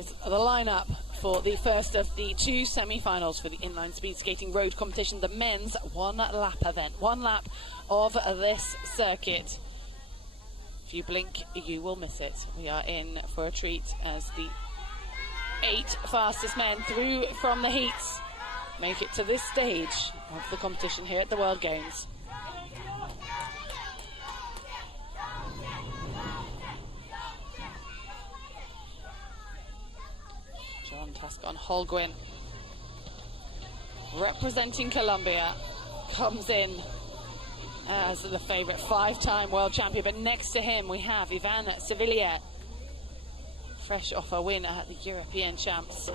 is the lineup for the first of the two semi-finals for the inline speed skating road competition, the men's one-lap event. 1 lap of this circuit. If you blink, you will miss it. We are in for a treat as the 8 fastest men through from the heats make it to this stage of the competition here at the World Games. Jhoan, TASCON, HOLGUIN, representing Colombia, comes in as the favourite, 5-time world champion. But next to him we have Yvan SIVILIER, fresh off a win at the European Champs,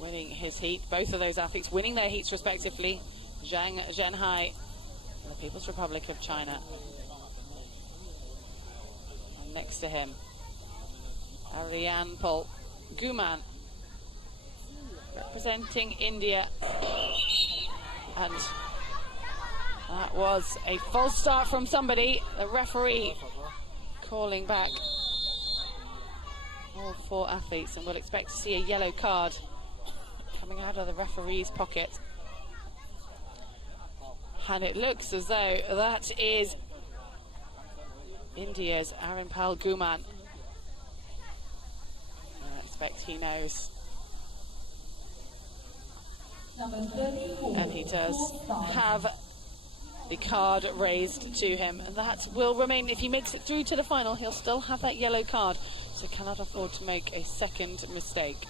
winning his heat. Both of those athletes winning their heats respectively. ZHANG, Zhenhai, and the People's Republic of China. And next to him, Arvanpal, GUZMAN, representing India. And that was a false start from somebody. The referee calling back all 4 athletes, and we'll expect to see a yellow card coming out of the referee's pocket. And it looks as though that is India's Arvanpal GUZMAN. I expect he knows. And he does have the card raised to him, and that will remain. If he makes it through to the final, he'll still have that yellow card, so cannot afford to make a second mistake.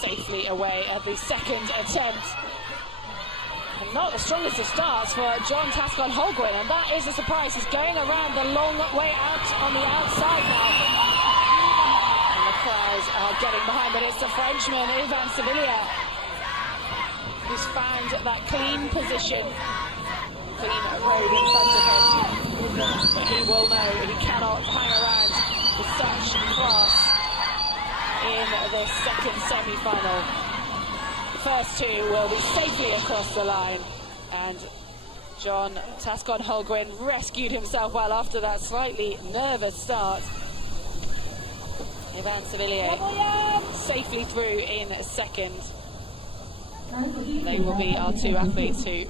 Safely away at the second attempt. And not the strongest of starts for Jhoan, TASCON, HOLGUIN, and that is a surprise. He's going around the long way out on the outside now. And the crowds are getting behind, but it's the Frenchman, Yvan SIVILIER, who's found that clean position, clean road in front of him. But he will know he cannot hang around with such class in the second semi-final. First 2 will be safely across the line, and Jhoan, TASCON, HOLGUIN rescued himself well after that slightly nervous start. Yvan SIVILIER safely through in second. They will be our 2 athletes who,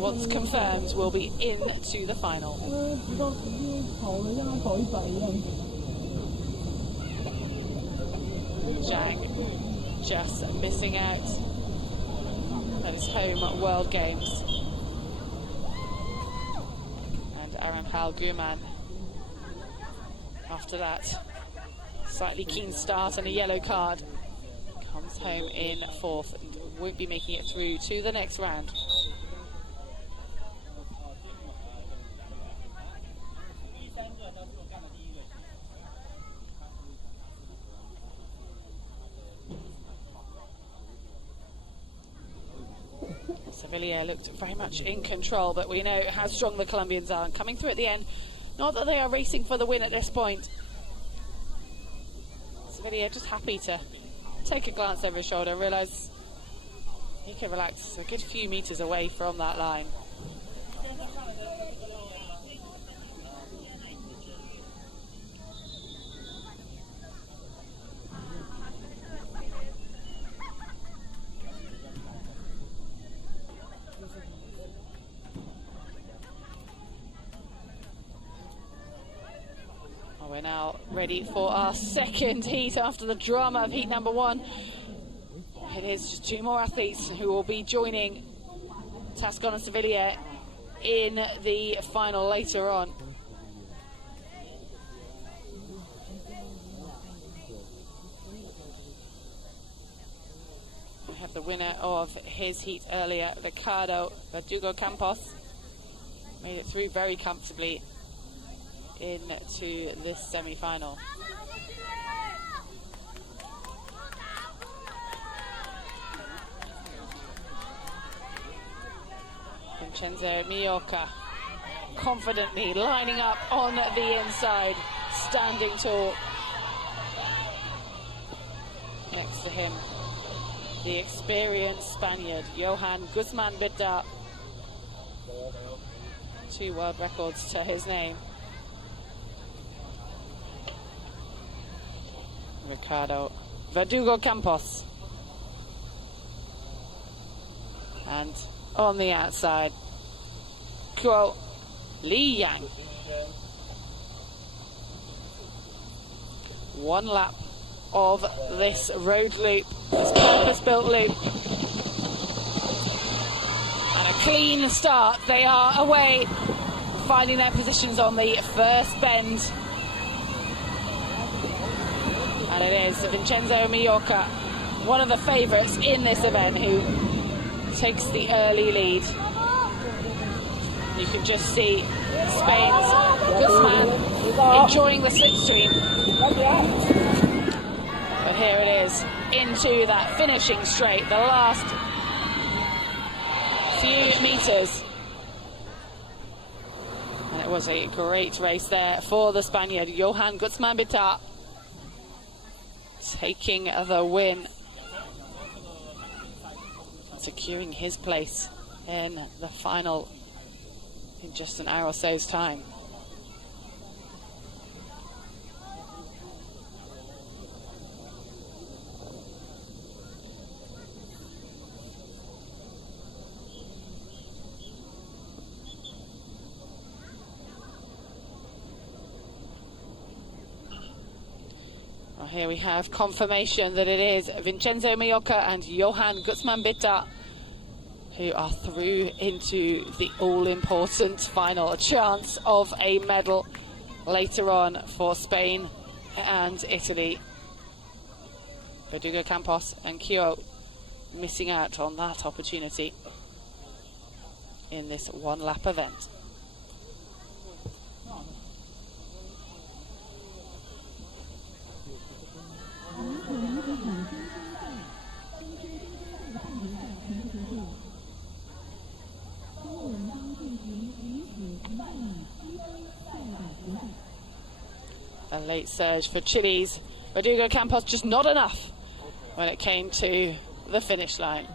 once confirmed, will be into the final. ZHANG just missing out at his home World Games. And Arvanpal GUZMAN, after that slightly keen start and a yellow card, comes home in 4th and won't be making it through to the next round. SIVILIER looked very much in control, but we know how strong the Colombians are, and coming through at the end. Not that they are racing for the win at this point. SIVILIER just happy to take a glance over his shoulder and realise he can relax a good few metres away from that line. We're now ready for our second heat after the drama of heat number 1. It is just 2 more athletes who will be joining TASCON and SIVILIER in the final later on. We have the winner of his heat earlier, VERDUGO CAMPOS, made it through very comfortably into this semi-final. Vincenzo MAIORCA confidently lining up on the inside, standing tall. Next to him, the experienced Spaniard, Jhoan GUZMAN BITAR. 2 world records to his name. Ricardo Verdugo Campos. And on the outside, Kuo Li Yang. 1 lap of this road loop, this purpose-built loop. And a clean start. They are away, finding their positions on the first bend. And it is Vincenzo MAIORCA, one of the favourites in this event, who takes the early lead. You can just see Spain's GUZMAN enjoying the slipstream. But here it is, into that finishing straight, the last few metres. And it was a great race there for the Spaniard, Jhoan GUZMAN BITAR, taking the win, securing his place in the final in just an hour or so's time. Well, here we have confirmation that it is Vincenzo MAIORCA and Jhoan GUZMAN BITAR who are through into the all-important final. A chance of a medal later on for Spain and Italy. Verdugo Campos and Kuo missing out on that opportunity in this 1-lap event. A late surge for Chile's Verdugo Campos, just not enough when it came to the finish line.